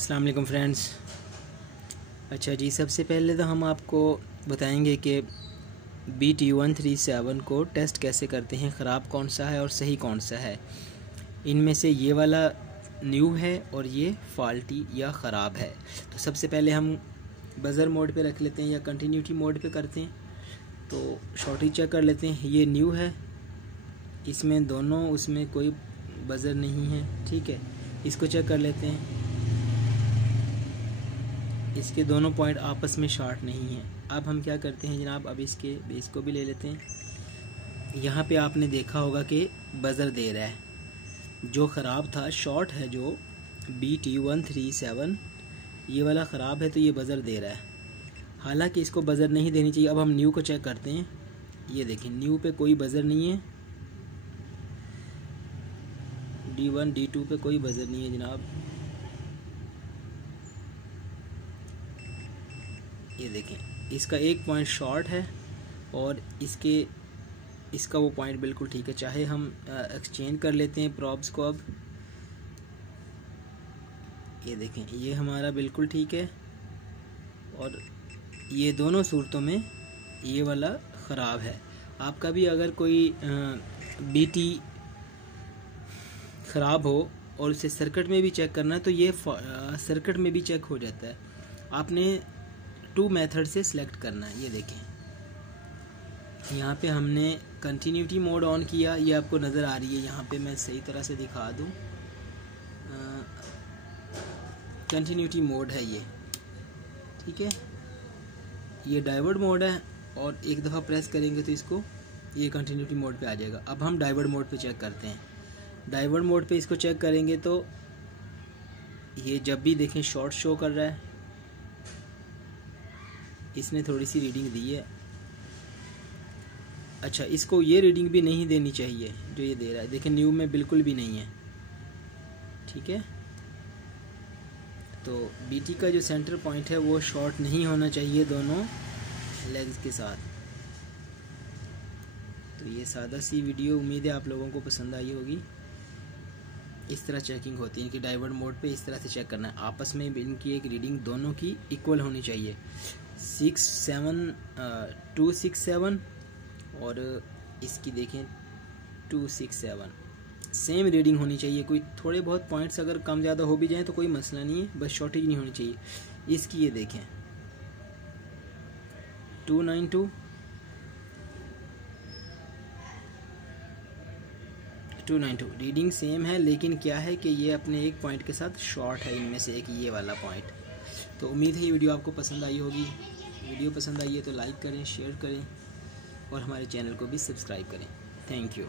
अस्सलाम वालेकुम फ्रेंड्स। अच्छा जी, सबसे पहले तो हम आपको बताएंगे कि BT137 को टेस्ट कैसे करते हैं, ख़राब कौन सा है और सही कौन सा है। इनमें से ये वाला न्यू है और ये फॉल्टी या ख़राब है। तो सबसे पहले हम बज़र मोड पे रख लेते हैं या कंटिन्यूटी मोड पे करते हैं। तो शॉर्टी चेक कर लेते हैं। ये न्यू है, इसमें दोनों उसमें कोई बज़र नहीं है, ठीक है। इसको चेक कर लेते हैं, इसके दोनों पॉइंट आपस में शॉर्ट नहीं है। अब हम क्या करते हैं जनाब, अब इसके बेस को भी ले लेते हैं। यहाँ पे आपने देखा होगा कि बज़र दे रहा है, जो ख़राब था शॉर्ट है, जो BT137 ये वाला ख़राब है, तो ये बज़र दे रहा है। हालांकि इसको बज़र नहीं देनी चाहिए। अब हम न्यू को चेक करते हैं। ये देखें, न्यू पे कोई बज़र नहीं है, D1 D2 पे कोई बज़र नहीं है जनाब। ये देखें, इसका एक पॉइंट शॉर्ट है और इसका वो पॉइंट बिल्कुल ठीक है। चाहे हम एक्सचेंज कर लेते हैं प्रॉब्स को। अब ये देखें, ये हमारा बिल्कुल ठीक है और ये दोनों सूरतों में ये वाला ख़राब है। आपका भी अगर कोई BT ख़राब हो और उसे सर्किट में भी चेक करना है तो ये सर्किट में भी चेक हो जाता है। आपने 2 मेथड से सिलेक्ट करना है। ये देखें, यहाँ पे हमने कंटिन्यूटी मोड ऑन किया, ये आपको नज़र आ रही है। यहाँ पे मैं सही तरह से दिखा दूँ, कंटिन्यूटी मोड है ये, ठीक है। ये डाइवर्ट मोड है और एक दफ़ा प्रेस करेंगे तो इसको ये कंटिन्यूटी मोड पे आ जाएगा। अब हम डाइवर्ट मोड पे चेक करते हैं। डाइवर्ट मोड पे इसको चेक करेंगे तो ये जब भी देखें शॉर्ट शो कर रहा है। इसने थोड़ी सी रीडिंग दी है। अच्छा, इसको ये रीडिंग भी नहीं देनी चाहिए जो ये दे रहा है। देखें, न्यू में बिल्कुल भी नहीं है, ठीक है। तो BT का जो सेंटर पॉइंट है वो शॉर्ट नहीं होना चाहिए दोनों लेग्स के साथ। तो ये सादा सी वीडियो, उम्मीद है आप लोगों को पसंद आई होगी। इस तरह चेकिंग होती है कि डाइवर्ट मोड पे इस तरह से चेक करना है। आपस में इनकी एक रीडिंग दोनों की इक्वल होनी चाहिए। 267 और इसकी देखें 267 सेम रीडिंग होनी चाहिए। कोई थोड़े बहुत पॉइंट्स अगर कम ज़्यादा हो भी जाएं तो कोई मसला नहीं है, बस शॉर्टेज नहीं होनी चाहिए। इसकी ये देखें 292 रीडिंग सेम है, लेकिन क्या है कि ये अपने एक पॉइंट के साथ शॉर्ट है, इनमें से एक ये वाला पॉइंट। तो उम्मीद है ये वीडियो आपको पसंद आई होगी। वीडियो पसंद आई है तो लाइक करें, शेयर करें और हमारे चैनल को भी सब्सक्राइब करें। Thank you.